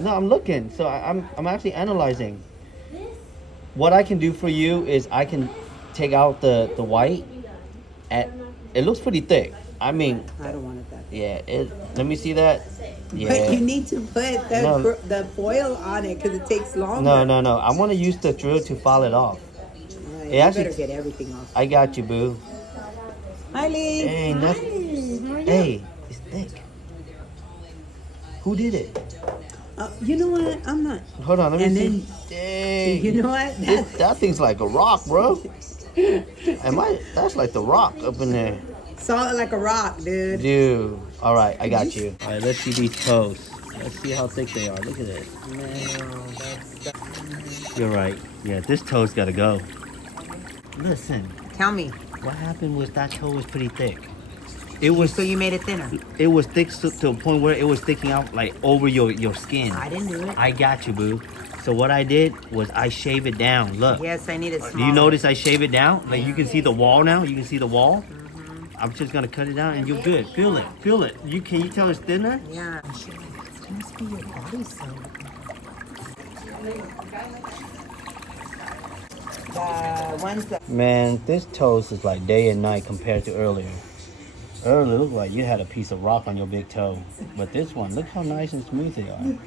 No, I'm looking. So I'm actually analyzing. What I can do for you is I can take out the white. And it looks pretty thick. I mean, I don't want it that. yeah. Let me see that. But Yeah. you need to put No. the foil on it because it takes longer. No. I want to use the drill to file it off. You It actually, better get everything off. I got you, boo. Hi, Lee. Hey, Hi. that's, How are you? hey, it's thick. Who did it? You know what? I'm not. Hold on, let me And see. Dang. You know what? That thing's like a rock, bro. That's like the rock up in there. Solid like a rock, dude. Dude. All right, I got you. All right, let's see these toes. Let's see how thick they are. Look at this. You're right. Yeah, this toe's got to go. Listen, Tell me. what happened was that toe was pretty thick. It was So you made it thinner. It was thick to a point where it was sticking out like over your skin. I didn't do it. I got you, boo. So what I did was I shave it down. Look. Yes, I need it smaller. Do you notice I shave it down? Like you can see the wall now. You can see the wall. I'm just gonna cut it down and you're good. Feel it. Feel it. Can you tell it's thinner? Yeah. It must be your body cell. Man, this toast is like day and night compared to earlier. Earlier, it looked like you had a piece of rock on your big toe. But this one, look how nice and smooth they are.